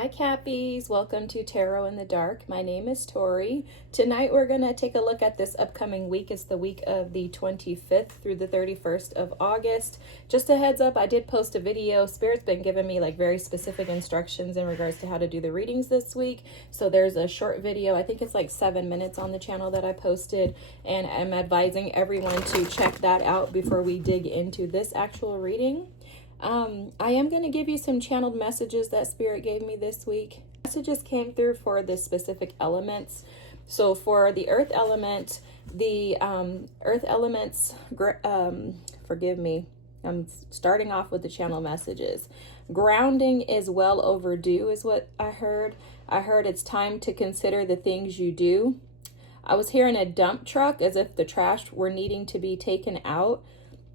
Hi Cappies, welcome to Tarot in the Dark. My name is Tori. Tonight we're going to take a look at this upcoming week. It's the week of the 25th through the 31st of August. Just a heads up, I did post a video. Spirit's been giving me like very specific instructions in regards to how to do the readings this week. So there's a short video, I think it's like 7 minutes on the channel that I posted, and I'm advising everyone to check that out before we dig into this actual reading. I am going to give you some channeled messages that Spirit gave me this week. Messages came through for the specific elements. So for the earth element, forgive me, I'm starting off with the channel messages. Grounding is well overdue is what I heard. I heard it's time to consider the things you do. I was hearing a dump truck as if the trash were needing to be taken out.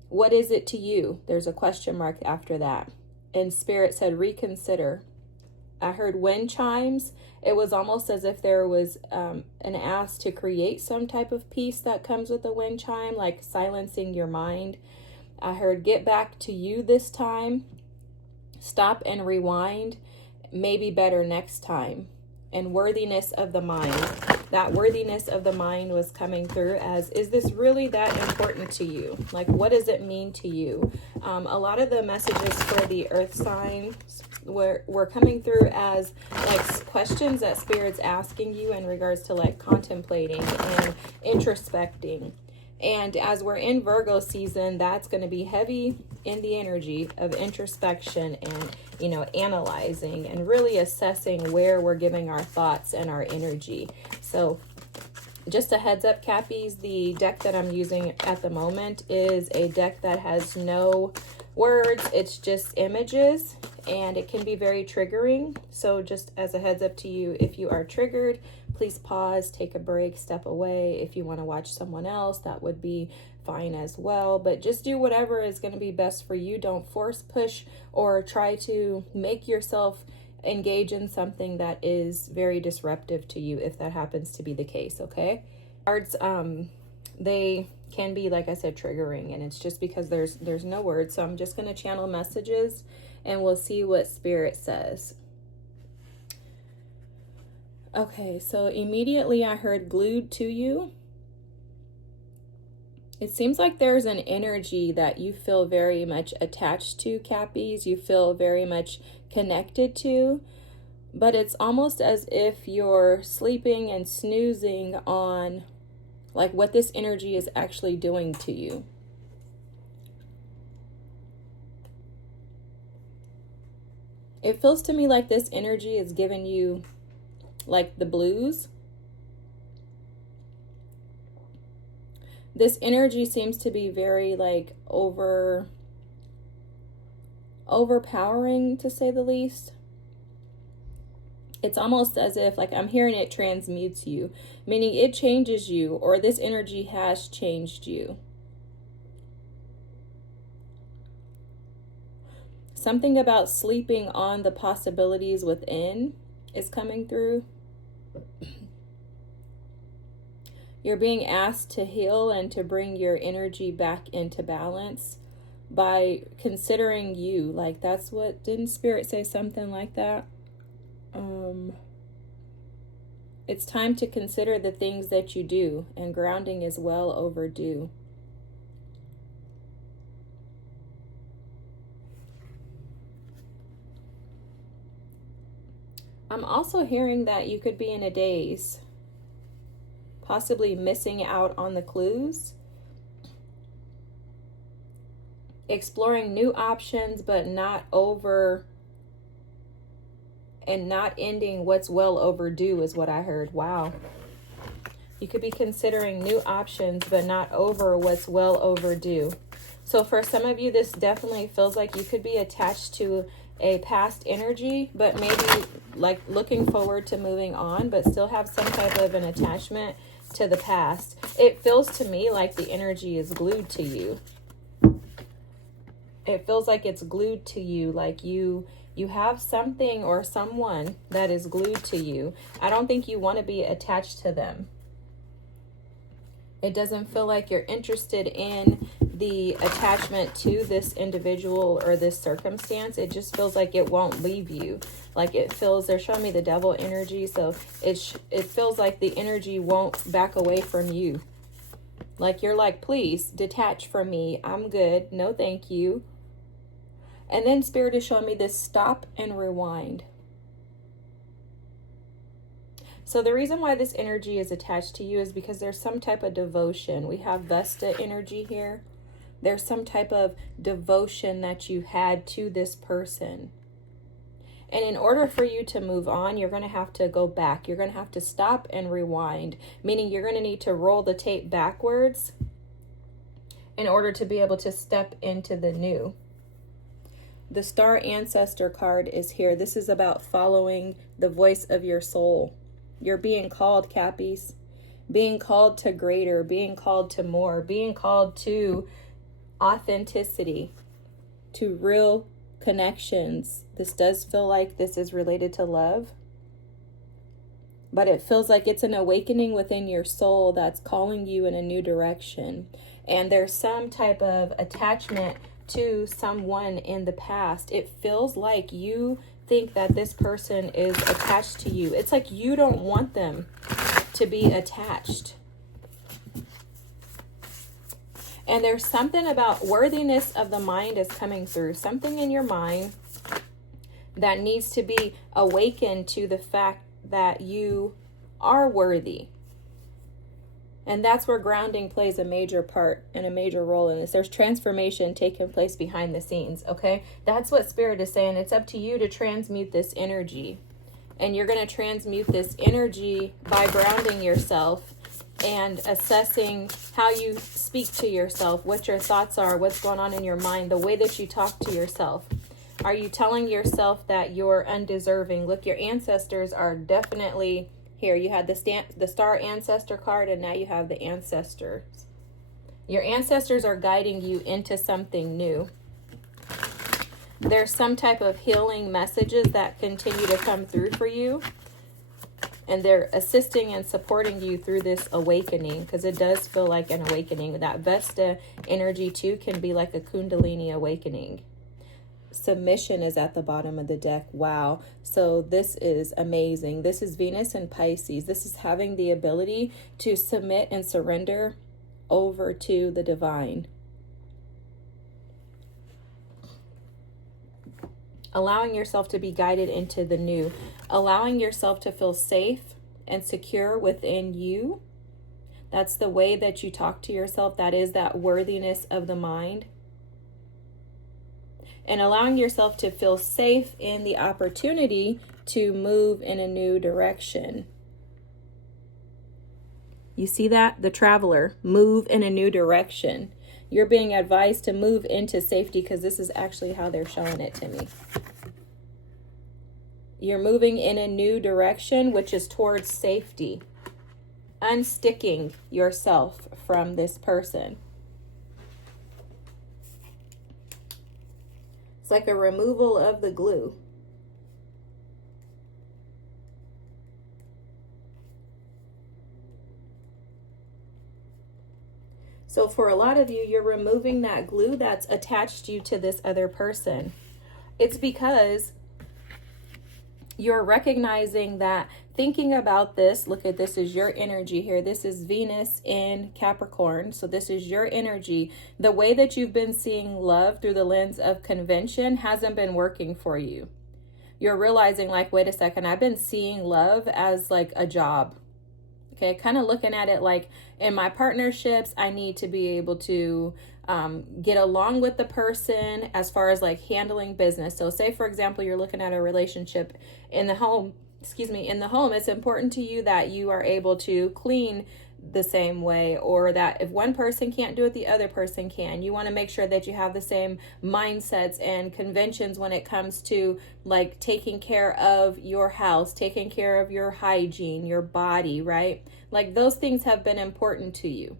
What is it to you? There's a question mark after that. And Spirit said, reconsider. I heard wind chimes. It was almost as if there was an ask to create some type of peace that comes with a wind chime, like silencing your mind. I heard get back to you this time. Stop and rewind. Maybe better next time. And worthiness of the mind. That worthiness of the mind was coming through as, is this really that important to you? Like, what does it mean to you? A lot of the messages for the earth signs were coming through as like questions that Spirit's asking you in regards to like contemplating and introspecting. And as we're in Virgo season, that's going to be heavy in the energy of introspection and, you know, analyzing and really assessing where we're giving our thoughts and our energy. So just a heads up, Cappies, the deck that I'm using at the moment is a deck that has no words. It's just images, and it can be very triggering. So just as a heads up to you, if you are triggered, please pause, take a break, step away. If you want to watch someone else, that would be fine as well. But just do whatever is going to be best for you. Don't force, push, or try to make yourself engage in something that is very disruptive to you if that happens to be the case, okay? Cards, they can be, like I said, triggering, and it's just because there's no words. So I'm just going to channel messages and we'll see what Spirit says. Okay, so immediately I heard glued to you. It seems like there's an energy that you feel very much attached to, Cappies. You feel very much connected to, but it's almost as if you're sleeping and snoozing on like what this energy is actually doing to you. It feels to me like this energy is giving you like the blues. This energy seems to be very like overpowering, to say the least. It's almost as if like I'm hearing it transmutes you, meaning it changes you, or this energy has changed you. Something about sleeping on the possibilities within is coming through. You're being asked to heal and to bring your energy back into balance by considering you. Like, that's what, didn't Spirit say something like that? It's time to consider the things that you do, and grounding is well overdue. I'm also hearing that you could be in a daze, possibly missing out on the clues, exploring new options, but not ending what's well overdue is what I heard. Wow. You could be considering new options, but not over what's well overdue. So for some of you, this definitely feels like you could be attached to a past energy, but maybe like looking forward to moving on, but still have some type of an attachment to the past. It feels to me like the energy is glued to you. It feels like it's glued to you, like you have something or someone that is glued to you. I don't think you want to be attached to them. It doesn't feel like you're interested in the attachment to this individual or this circumstance. It just feels like it won't leave you. Like it feels, they're showing me the devil energy. So it feels like the energy won't back away from you. Like you're like, please detach from me. I'm good. No, thank you. And then Spirit is showing me this stop and rewind. So the reason why this energy is attached to you is because there's some type of devotion. We have Vesta energy here. There's some type of devotion that you had to this person. And in order for you to move on, you're going to have to go back. You're going to have to stop and rewind, meaning you're going to need to roll the tape backwards in order to be able to step into the new. The Star Ancestor card is here. This is about following the voice of your soul. You're being called, Cappies. Being called to greater, being called to more, being called to authenticity, to real connections. This does feel like this is related to love, but it feels like it's an awakening within your soul that's calling you in a new direction. And there's some type of attachment to someone in the past. It feels like you think that this person is attached to you. It's like you don't want them to be attached. And there's something about worthiness of the mind is coming through. Something in your mind that needs to be awakened to the fact that you are worthy. And that's where grounding plays a major part and a major role in this. There's transformation taking place behind the scenes, okay? That's what Spirit is saying. It's up to you to transmute this energy. And you're going to transmute this energy by grounding yourself and assessing how you speak to yourself, what your thoughts are, what's going on in your mind, the way that you talk to yourself. Are you telling yourself that you're undeserving? Look, your ancestors are definitely here. You had the Star Ancestor card, and now you have the ancestors. Your ancestors are guiding you into something new. There's some type of healing messages that continue to come through for you. And they're assisting and supporting you through this awakening, because it does feel like an awakening. That Vesta energy too can be like a Kundalini awakening. Submission is at the bottom of the deck. Wow. So this is amazing. This is Venus and Pisces. This is having the ability to submit and surrender over to the divine. Allowing yourself to be guided into the new. Allowing yourself to feel safe and secure within you. That's the way that you talk to yourself. That is that worthiness of the mind. And allowing yourself to feel safe in the opportunity to move in a new direction. You see that? The Traveler, move in a new direction. You're being advised to move into safety, because this is actually how they're showing it to me. You're moving in a new direction, which is towards safety. Unsticking yourself from this person. It's like a removal of the glue. So for a lot of you, you're removing that glue that's attached you to this other person. It's because you're recognizing that, thinking about this, look at this is your energy here. This is Venus in Capricorn. So this is your energy. The way that you've been seeing love through the lens of convention hasn't been working for you. You're realizing like, wait a second, I've been seeing love as like a job. Okay, kind of looking at it like in my partnerships, I need to be able to get along with the person as far as like handling business. So say, for example, you're looking at a relationship in the home, it's important to you that you are able to clean the same way, or that if one person can't do it, the other person can. You want to make sure that you have the same mindsets and conventions when it comes to like taking care of your house, taking care of your hygiene, your body, right? Like those things have been important to you.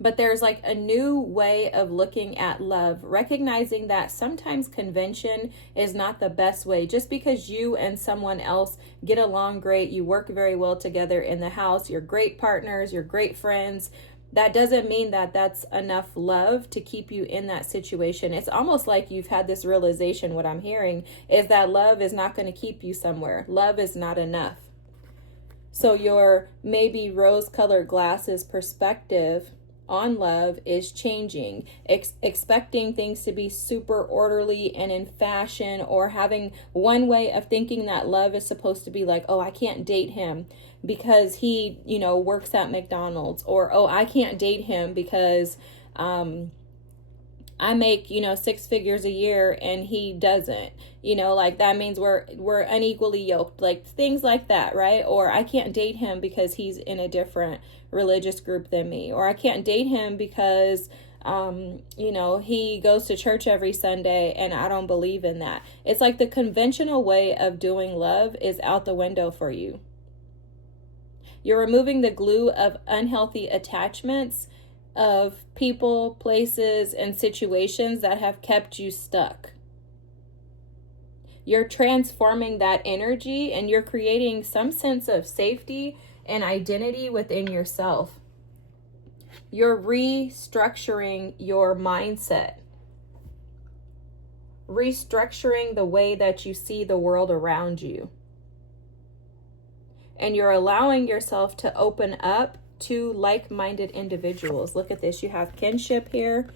But there's like a new way of looking at love, recognizing that sometimes convention is not the best way. Just because you and someone else get along great, you work very well together in the house, you're great partners, you're great friends, that doesn't mean that that's enough love to keep you in that situation. It's almost like you've had this realization. What I'm hearing is that love is not going to keep you somewhere. Love is not enough. So your maybe rose-colored glasses perspective on love is changing, expecting things to be super orderly and in fashion, or having one way of thinking that love is supposed to be like, oh, I can't date him because he, works at McDonald's, or, oh, I can't date him because I make, 6 figures a year and he doesn't, like that means we're unequally yoked, like things like that, right? Or I can't date him because he's in a different religious group than me, or I can't date him because he goes to church every Sunday and I don't believe in that. It's like the conventional way of doing love is out the window for you. You're removing the glue of unhealthy attachments of people, places, and situations that have kept you stuck. You're transforming that energy and you're creating some sense of safety and identity within yourself. You're restructuring your mindset, restructuring the way that you see the world around you. And you're allowing yourself to open up to like-minded individuals. Look at this. You have kinship here,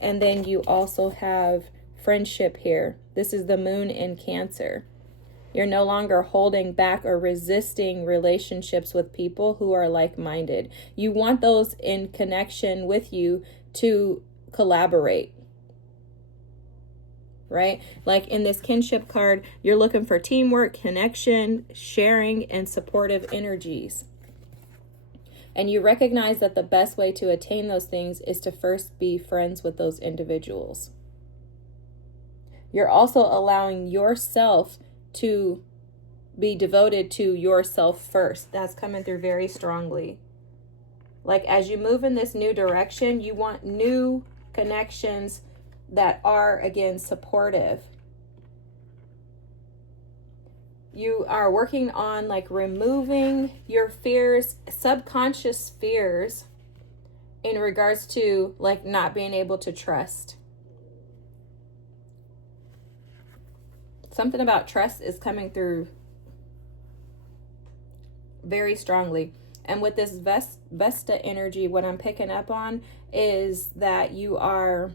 and then you also have friendship here. This is the moon in Cancer. You're no longer holding back or resisting relationships with people who are like-minded. You want those in connection with you to collaborate. Right? Like in this kinship card, you're looking for teamwork, connection, sharing, and supportive energies. And you recognize that the best way to attain those things is to first be friends with those individuals. You're also allowing yourself to be devoted to yourself first. That's coming through very strongly. Like as you move in this new direction, you want new connections that are, again, supportive. You are working on like removing your fears, subconscious fears, in regards to like not being able to trust. Something about trust is coming through very strongly. And with this Vesta energy, what I'm picking up on is that you are,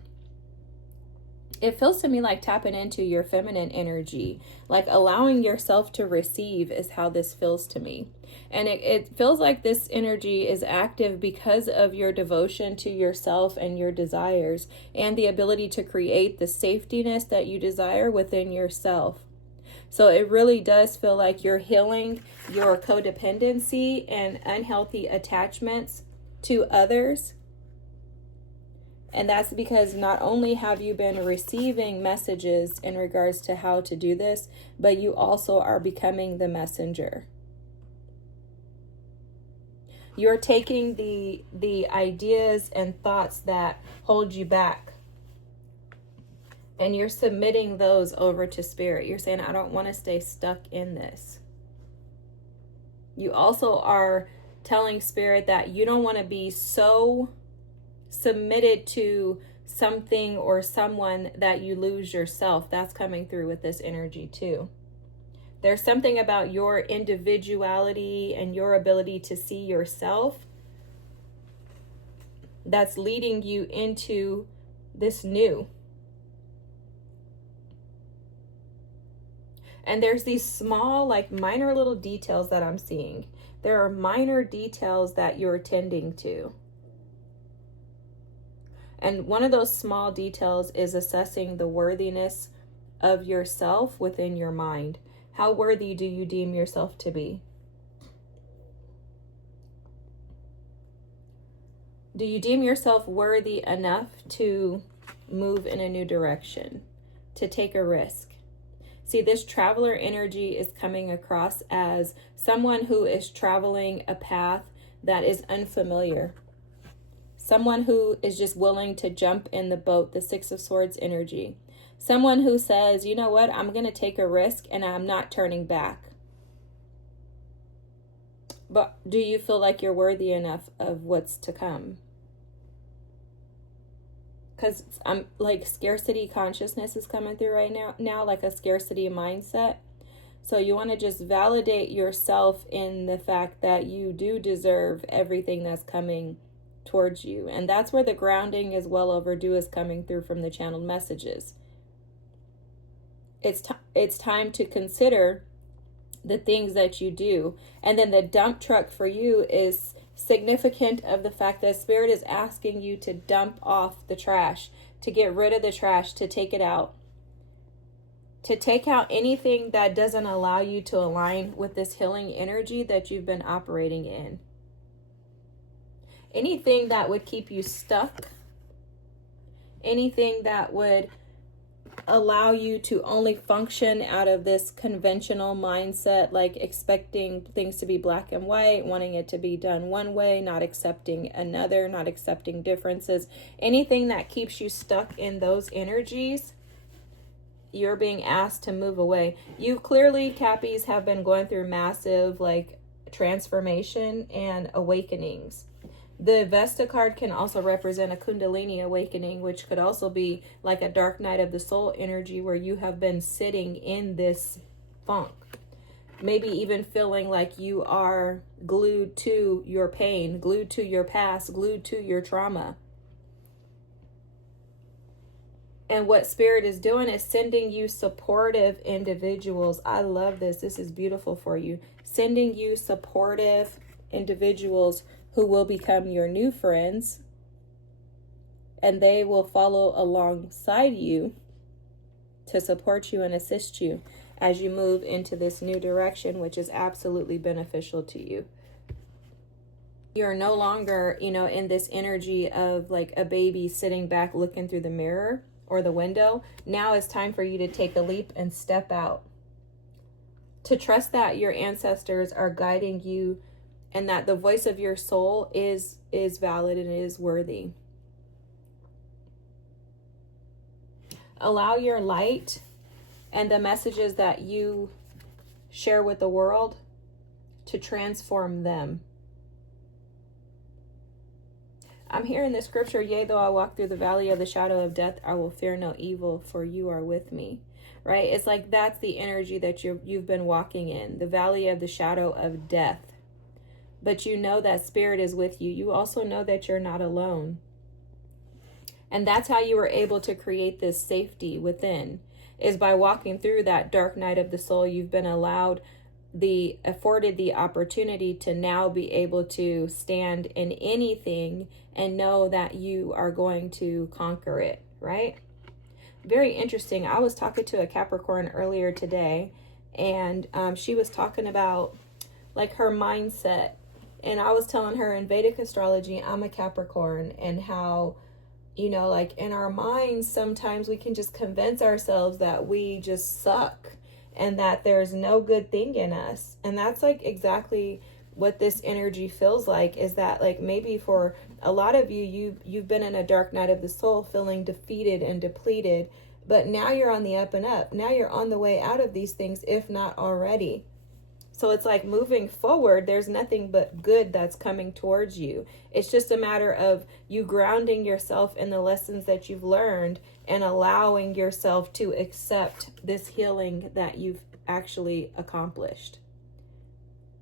it feels to me like tapping into your feminine energy, like allowing yourself to receive is how this feels to me. And it feels like this energy is active because of your devotion to yourself and your desires and the ability to create the safetiness that you desire within yourself. So it really does feel like you're healing your codependency and unhealthy attachments to others. And that's because not only have you been receiving messages in regards to how to do this, but you also are becoming the messenger. You're taking the ideas and thoughts that hold you back, and you're submitting those over to Spirit. You're saying, I don't want to stay stuck in this. You also are telling Spirit that you don't want to be so submitted to something or someone that you lose yourself. That's coming through with this energy too. There's something about your individuality and your ability to see yourself that's leading you into this new. And there's these small, like minor little details that I'm seeing. There are minor details that you're tending to. And one of those small details is assessing the worthiness of yourself within your mind. How worthy do you deem yourself to be? Do you deem yourself worthy enough to move in a new direction, to take a risk? See, this traveler energy is coming across as someone who is traveling a path that is unfamiliar. Someone who is just willing to jump in the boat, the Six of Swords energy. Someone who says, you know what, I'm going to take a risk and I'm not turning back. But do you feel like you're worthy enough of what's to come? Because I'm like, scarcity consciousness is coming through right now, like a scarcity mindset. So you want to just validate yourself in the fact that you do deserve everything that's coming towards you. And that's where the grounding is well overdue is coming through from the channeled messages. It's time to consider the things that you do. And then the dump truck for you is significant of the fact that Spirit is asking you to dump off the trash, to get rid of the trash, to take it out, to take out anything that doesn't allow you to align with this healing energy that you've been operating in. Anything that would keep you stuck, anything that would allow you to only function out of this conventional mindset, like expecting things to be black and white, wanting it to be done one way, not accepting another, not accepting differences. Anything that keeps you stuck in those energies, you're being asked to move away. You clearly, Cappies, have been going through massive like transformation and awakenings. The Vesta card can also represent a Kundalini awakening, which could also be like a dark night of the soul energy where you have been sitting in this funk. Maybe even feeling like you are glued to your pain, glued to your past, glued to your trauma. And what Spirit is doing is sending you supportive individuals. I love this. This is beautiful for you. Sending you supportive individuals who will become your new friends, and they will follow alongside you to support you and assist you as you move into this new direction, which is absolutely beneficial to you. You're no longer, in this energy of like a baby sitting back looking through the mirror or the window. Now it's time for you to take a leap and step out. To trust that your ancestors are guiding you and that the voice of your soul is valid and is worthy. Allow your light and the messages that you share with the world to transform them. I'm hearing the scripture, yea, though I walk through the valley of the shadow of death, I will fear no evil, for you are with me. Right? It's like that's the energy that you've been walking in, the valley of the shadow of death. But you know that Spirit is with you. You also know that you're not alone. And that's how you were able to create this safety within, is by walking through that dark night of the soul. You've been afforded the opportunity to now be able to stand in anything and know that you are going to conquer it, right? Very interesting. I was talking to a Capricorn earlier today, and she was talking about like her mindset. And I was telling her in Vedic astrology, I'm a Capricorn, and how, like in our minds, sometimes we can just convince ourselves that we just suck and that there's no good thing in us. And that's like exactly what this energy feels like, is that like maybe for a lot of you've been in a dark night of the soul feeling defeated and depleted, but now you're on the up and up. Now you're on the way out of these things, if not already. So it's like moving forward, there's nothing but good that's coming towards you. It's just a matter of you grounding yourself in the lessons that you've learned and allowing yourself to accept this healing that you've actually accomplished.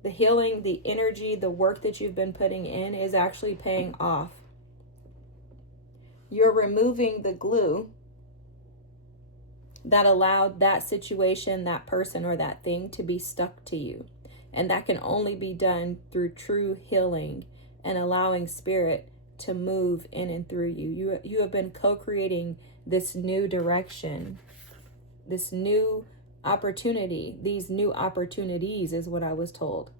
The healing, the energy, the work that you've been putting in is actually paying off. You're removing the glue that allowed that situation, that person, or that thing to be stuck to you. And that can only be done through true healing and allowing Spirit to move in and through you. You have been co-creating this new direction, this new opportunity. These new opportunities is what I was told.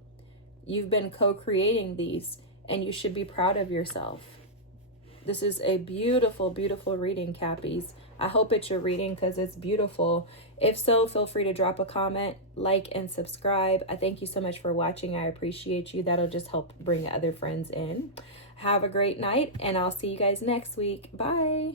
You've been co-creating these, and you should be proud of yourself. This is a beautiful, beautiful reading, Cappies. I hope it's your reading because it's beautiful. If so, feel free to drop a comment, like, and subscribe. I thank you so much for watching. I appreciate you. That'll just help bring other friends in. Have a great night, and I'll see you guys next week. Bye.